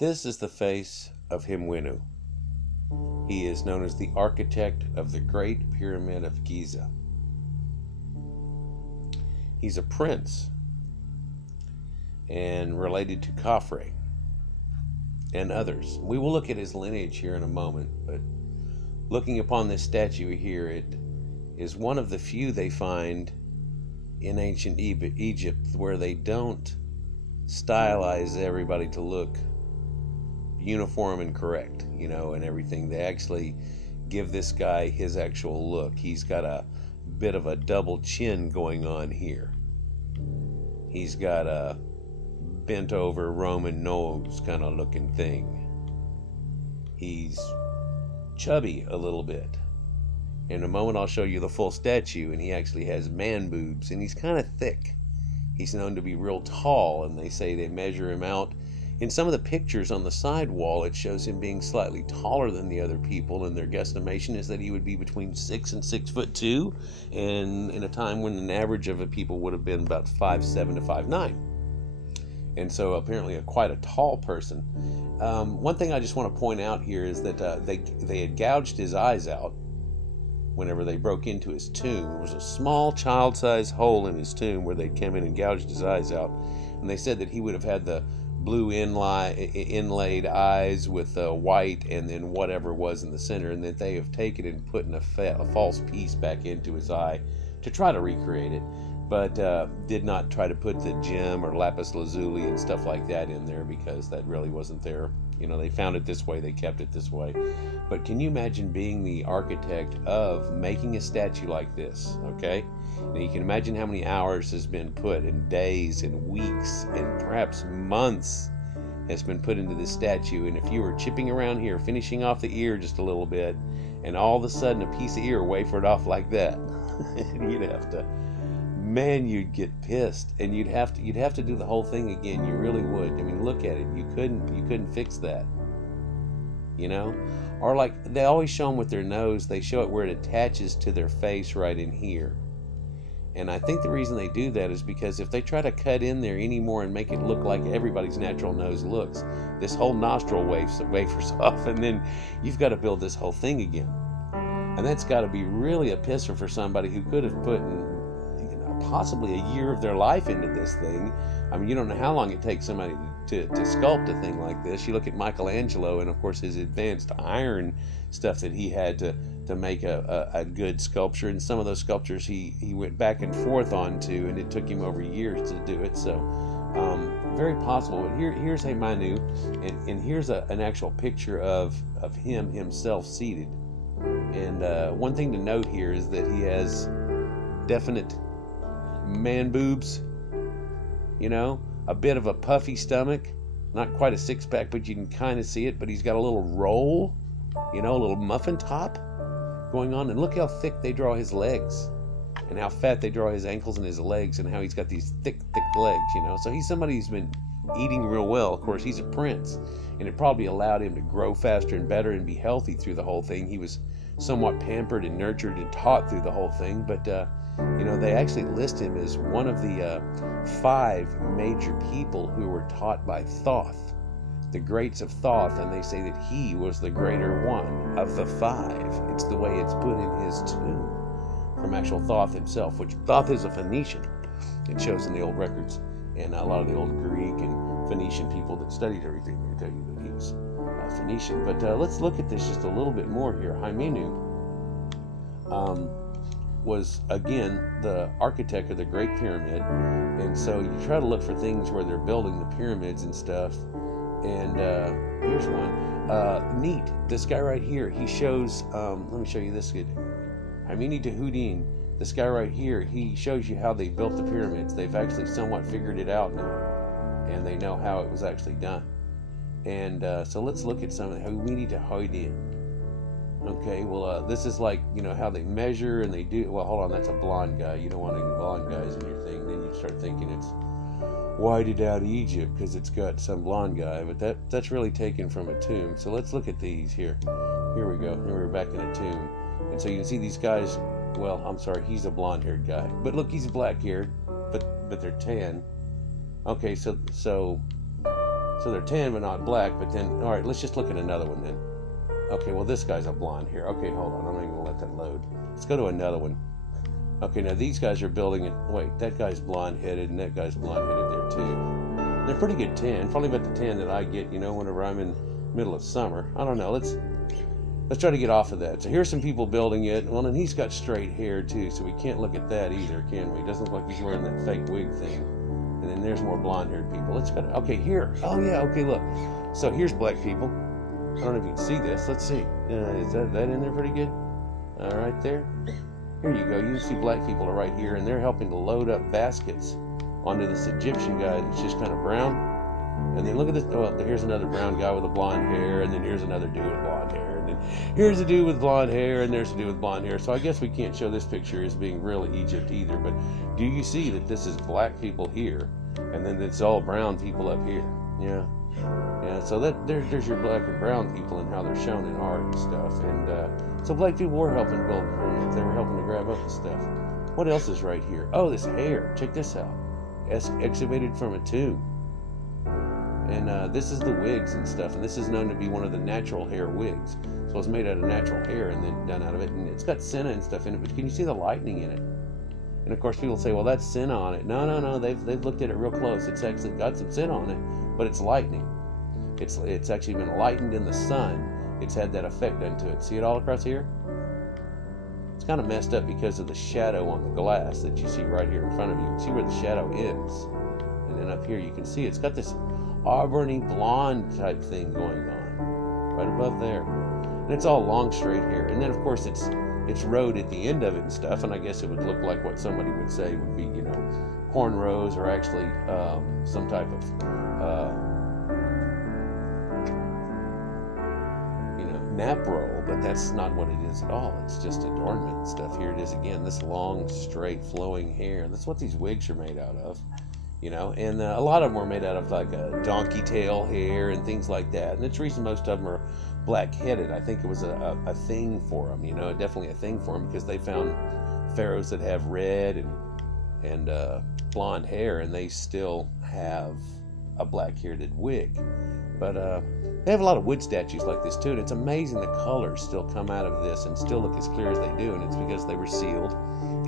This is the face of Hemienu. He is known as the architect of the Great Pyramid of Giza. He's a prince and related to Khafre and others. We will look at his lineage here in a moment, but looking upon this statue here, it is one of the few they find in ancient Egypt where they don't stylize everybody to look uniform and correct, and everything. They actually give this guy his actual look. He's got a bit of a double chin going on here. He's got a bent over Roman nose kind of looking thing. He's chubby a little bit. In a moment I'll show you the full statue, and he actually has man boobs, and he's kind of thick. He's known to be real tall, and they say they measure him out. In some of the pictures on the side wall, it shows him being slightly taller than the other people, and their guesstimation is that he would be between 6 and 6'2", and in a time when an average of people would have been about 5'7" to 5'9". And so apparently quite a tall person. One thing I just want to point out here is that they had gouged his eyes out whenever they broke into his tomb. There was a small child-sized hole in his tomb where they'd come in and gouged his eyes out, and they said that he would have had the blue inlaid eyes with white and then whatever was in the center, and that they have taken and put in a false piece back into his eye to try to recreate it, but did not try to put the gem or lapis lazuli and stuff like that in there because that really wasn't there. They found it this way, they kept it this way. But can you imagine being the architect of making a statue like this, okay? Now you can imagine how many hours has been put, and days and weeks and perhaps months has been put into this statue. And if you were chipping around here, finishing off the ear just a little bit, and all of a sudden a piece of ear wafered off like that, you'd have to, man, you'd get pissed, and you'd have to do the whole thing again. You really would. I mean, look at it. You couldn't fix that. Or like they always show them with their nose, they show it where it attaches to their face right in here. And I think the reason they do that is because if they try to cut in there anymore and make it look like everybody's natural nose looks, this whole nostril wafers off, and then you've got to build this whole thing again. And that's got to be really a pisser for somebody who could have put in possibly a year of their life into this thing. I mean, you don't know how long it takes somebody to sculpt a thing like this. You look at Michelangelo and of course his advanced iron stuff that he had to make a good sculpture, and some of those sculptures he went back and forth onto, and it took him over years to do it. So very possible. But here's Hemienu, and here's an actual picture of him himself seated. And one thing to note here is that he has definite man boobs, a bit of a puffy stomach, not quite a six-pack, but you can kind of see it. But he's got a little roll, a little muffin top going on. And look how thick they draw his legs, and how fat they draw his ankles and his legs, and how he's got these thick legs, So he's somebody who's been eating real well. Of course, he's a prince, and it probably allowed him to grow faster and better and be healthy through the whole thing. He was somewhat pampered and nurtured and taught through the whole thing. But they actually list him as one of the 5 major people who were taught by Thoth, the greats of Thoth, and they say that he was the greater one of the 5. It's the way it's put in his tomb from actual Thoth himself, which Thoth is a Phoenician. It shows in the old records, and a lot of the old Greek and Phoenician people that studied everything, they tell you that he was Phoenician. But let's look at this just a little bit more here. Hemienu was again the architect of the Great Pyramid, and so you try to look for things where they're building the pyramids and stuff. And here's one neat. This guy right here, he shows let me show you this good. Hemienu Houdin, this guy right here, he shows you how they built the pyramids. They've actually somewhat figured it out now, and they know how it was actually done. And so let's look at some of Hemienu Houdin. Okay, well, this is like, how they measure and they do. Well, hold on, that's a blonde guy. You don't want any blonde guys in your thing. Then you start thinking it's whited out Egypt because it's got some blonde guy. But that's really taken from a tomb. So let's look at these here. Here we go. Here we're back in a tomb. And so you can see these guys. Well, I'm sorry, he's a blonde-haired guy. But look, he's black-haired, but they're tan. Okay, so So they're tan but not black. But then, all right, let's just look at another one then. Okay, well, this guy's a blonde hair. Okay, hold on. I'm not even going to let that load. Let's go to another one. Okay, now these guys are building it. Wait, that guy's blonde-headed and that guy's blonde-headed there too. They're pretty good tan. Probably about the tan that I get, whenever I'm in the middle of summer. I don't know. Let's try to get off of that. So here's some people building it. Well, and he's got straight hair too, so we can't look at that either, can we? It doesn't look like he's wearing that fake wig thing. And then there's more blonde-haired people. Let's go. Okay, here. Oh yeah. Okay, look. So here's black people. I don't know if you can see this. Let's see. Is that in there pretty good? Right there. Here you go. You can see black people are right here, and they're helping to load up baskets onto this Egyptian guy that's just kind of brown. And then look at this. Oh, here's another brown guy with a blonde hair, and then here's another dude with blonde hair, and then here's a dude with blonde hair, and there's a dude with blonde hair. So I guess we can't show this picture as being really Egypt either. But do you see that this is black people here, and then it's all brown people up here? Yeah. Yeah, so there's your black and brown people and how they're shown in art and stuff. And so black people were helping build pyramids. They were helping to grab up the stuff. What else is right here? Oh, this hair. Check this out. Excavated from a tomb. And this is the wigs and stuff. And this is known to be one of the natural hair wigs. So it's made out of natural hair and then done out of it. And it's got senna and stuff in it. But can you see the lightning in it? And of course people say, well, that's senna on it. No. They've looked at it real close. It's actually got some senna on it. But it's lightning. It's actually been lightened in the sun. It's had that effect done to it. See it all across here? It's kind of messed up because of the shadow on the glass that you see right here in front of you. You can see where the shadow ends. And then up here you can see it's got this auburny blonde type thing going on. Right above there. And it's all long straight hair. And then of course it's rowed at the end of it and stuff. And I guess it would look like what somebody would say would be, cornrows or actually some type of nap roll, but that's not what it is at all. It's just adornment and stuff. Here it is again, this long, straight, flowing hair. That's what these wigs are made out of, and a lot of them were made out of like a donkey tail hair and things like that. And it's the reason most of them are black-headed. I think it was a thing for them, definitely a thing for them, because they found pharaohs that have red and blonde hair, and they still have a black-headed wig. But they have a lot of wood statues like this too, and it's amazing the colors still come out of this and still look as clear as they do, and it's because they were sealed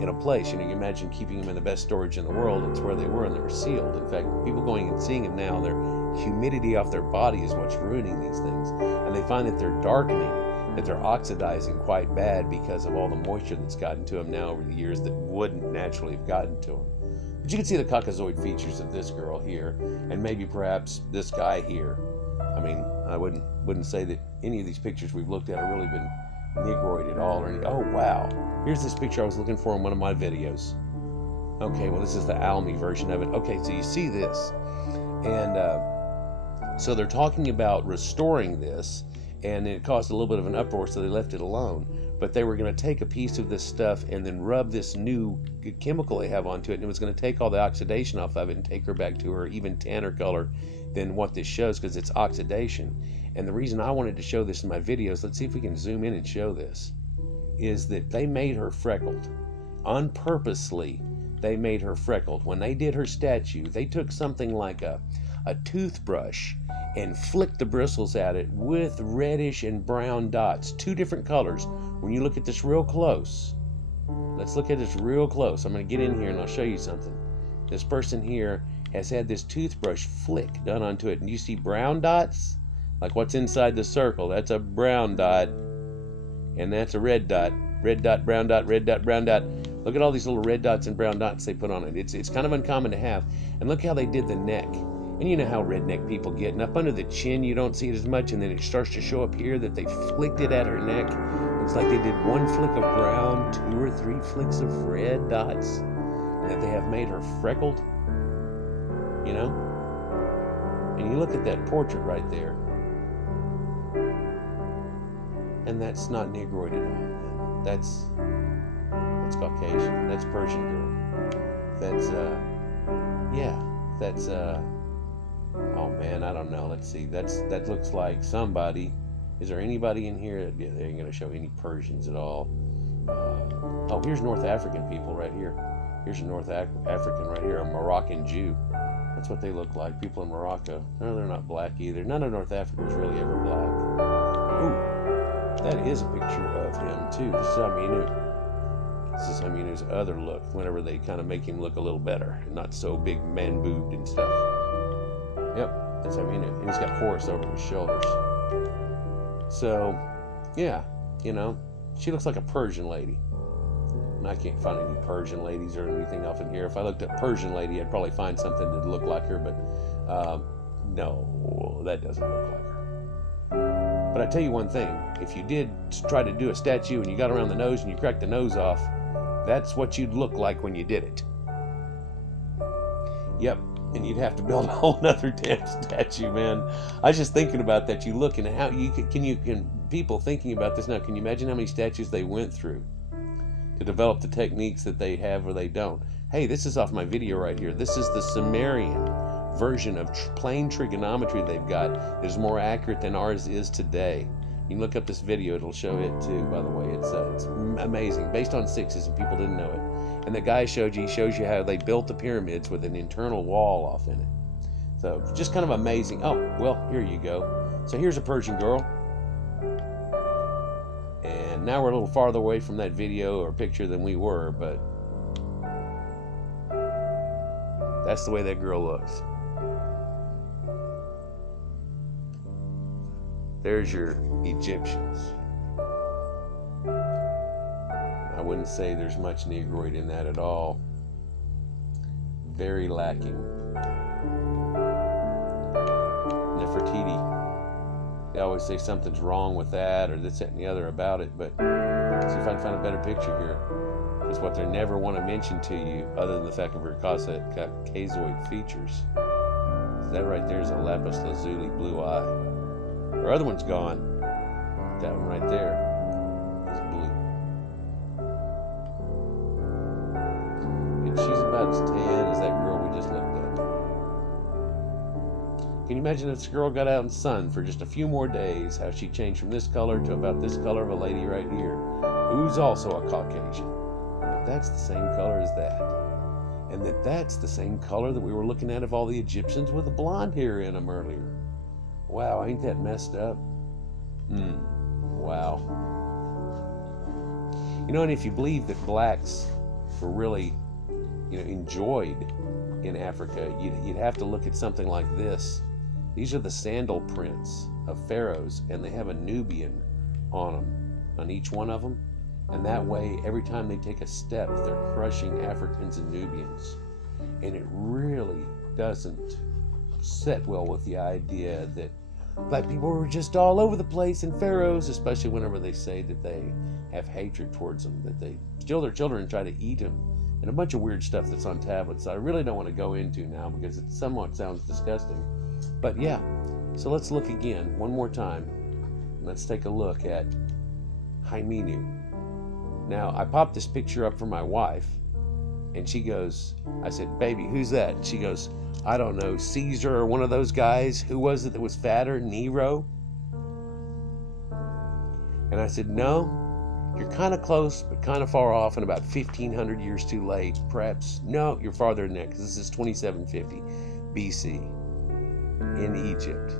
in a place. You imagine keeping them in the best storage in the world. It's where they were, and they were sealed. In fact, people going and seeing them now, their humidity off their body is what's ruining these things, and they find that they're darkening, that they're oxidizing quite bad because of all the moisture that's gotten to them now over the years that wouldn't naturally have gotten to them. But you can see the Caucasoid features of this girl here, and maybe perhaps this guy here. I mean, I wouldn't say that any of these pictures we've looked at have really been Negroid at all or any. Oh wow, here's this picture I was looking for in one of my videos. Okay, well this is the Almy version of it. Okay, so you see this, and so they're talking about restoring this, and it caused a little bit of an uproar, so they left it alone. But they were going to take a piece of this stuff and then rub this new chemical they have onto it, and it was going to take all the oxidation off of it and take her back to her even tanner color than what this shows, because it's oxidation. And the reason I wanted to show this in my videos, let's see if we can zoom in and show this, is that they made her freckled. Unpurposely, they made her freckled. When they did her statue, they took something like a toothbrush and flicked the bristles at it with reddish and brown dots, two different colors. When you look at this real close, let's look at this real close. I'm going to get in here and I'll show you something. This person here has had this toothbrush flick done onto it, and you see brown dots, like what's inside the circle. That's a brown dot, and that's a red dot. Red dot, brown dot, red dot, brown dot. Look at all these little red dots and brown dots they put on it. It's kind of uncommon to have. And look how they did the neck. And you know how redneck people get. And up under the chin, you don't see it as much, and then it starts to show up here that they flicked it at her neck. It's like they did one flick of brown, 2 or 3 flicks of red dots, and that they have made her freckled. And you look at that portrait right there, and that's not Negroid at all. That's Caucasian. That's Persian girl. That's oh man, I don't know. Let's see. That looks like somebody. Is there anybody in here? They ain't gonna show any Persians at all. Oh, here's North African people right here. Here's a North African right here, a Moroccan Jew. That's what they look like, people in Morocco. No, they're not black either. None of North Africa was really ever black. Ooh, that is a picture of him too. This is Hemienu. This is Hemienu's other look, whenever they kind of make him look a little better, not so big man-boobed and stuff. Yep, that's Hemienu. And he's got Horus over his shoulders. So, yeah, you know, she looks like a Persian lady. And I can't find any Persian ladies or anything else in here. If I looked at Persian lady, I'd probably find something that looked like her, but no, that doesn't look like her. But I tell you one thing, if you did try to do a statue and you got around the nose and you cracked the nose off, that's what you'd look like when you did it. Yep, and you'd have to build a whole nother damn statue, man. I was just thinking about that. You look and how you can people thinking about this now, can you imagine how many statues they went through to develop the techniques that they have or they don't? Hey, this is off my video right here. This is the Sumerian version of plain trigonometry they've got that is more accurate than ours is today. You can look up this video, it'll show it too, by the way. It's amazing, based on sixes, and people didn't know it. And the guy showed you, he shows you how they built the pyramids with an internal wall off in it. So just kind of amazing. Oh, well, here you go. So here's a Persian girl. And now we're a little farther away from that video or picture than we were, but that's the way that girl looks. There's your Egyptians. I wouldn't say there's much Negroid in that at all. Very lacking. Nefertiti. They always say something's wrong with that or this, that, and the other about it, but see if I can find a better picture here. Because what they never want to mention to you, other than the fact of her Caucasoid features, is that right there is a lapis lazuli blue eye. Her other one's gone. That one right there is blue. And she's about as tan as that girl we just looked at. Can you imagine if this girl got out in the sun for just a few more days, how she changed from this color to about this color of a lady right here, who's also a Caucasian. But that's the same color as that. And that's the same color that we were looking at of all the Egyptians with the blonde hair in them earlier. Wow, ain't that messed up? Wow. You know, and if you believe that blacks were really, enjoyed in Africa, you'd have to look at something like this. These are the sandal prints of pharaohs, and they have a Nubian on them, on each one of them. And that way, every time they take a step, they're crushing Africans and Nubians. And it really doesn't set well with the idea that black people were just all over the place in pharaohs, especially whenever they say that they have hatred towards them, that they steal their children and try to eat them, and a bunch of weird stuff that's on tablets I really don't want to go into now because it somewhat sounds disgusting. But yeah, so let's look again one more time. Let's take a look at Hemienu. Now, I popped this picture up for my wife, and she goes, I said, "Baby, who's that?" And she goes, "I don't know, Caesar or one of those guys. Who was it that was fatter? Nero?" And I said, "No, you're kind of close, but kind of far off and about 1,500 years too late. Perhaps, no, you're farther than that, because this is 2750 BC in Egypt."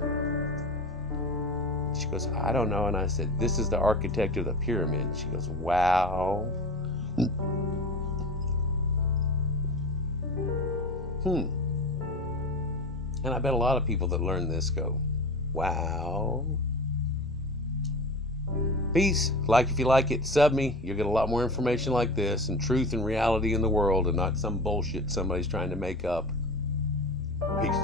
She goes, "I don't know." And I said, "This is the architect of the pyramid." She goes, "Wow." And I bet a lot of people that learn this go, "Wow." Peace. Like if you like it, sub me. You'll get a lot more information like this and truth and reality in the world and not some bullshit somebody's trying to make up. Peace.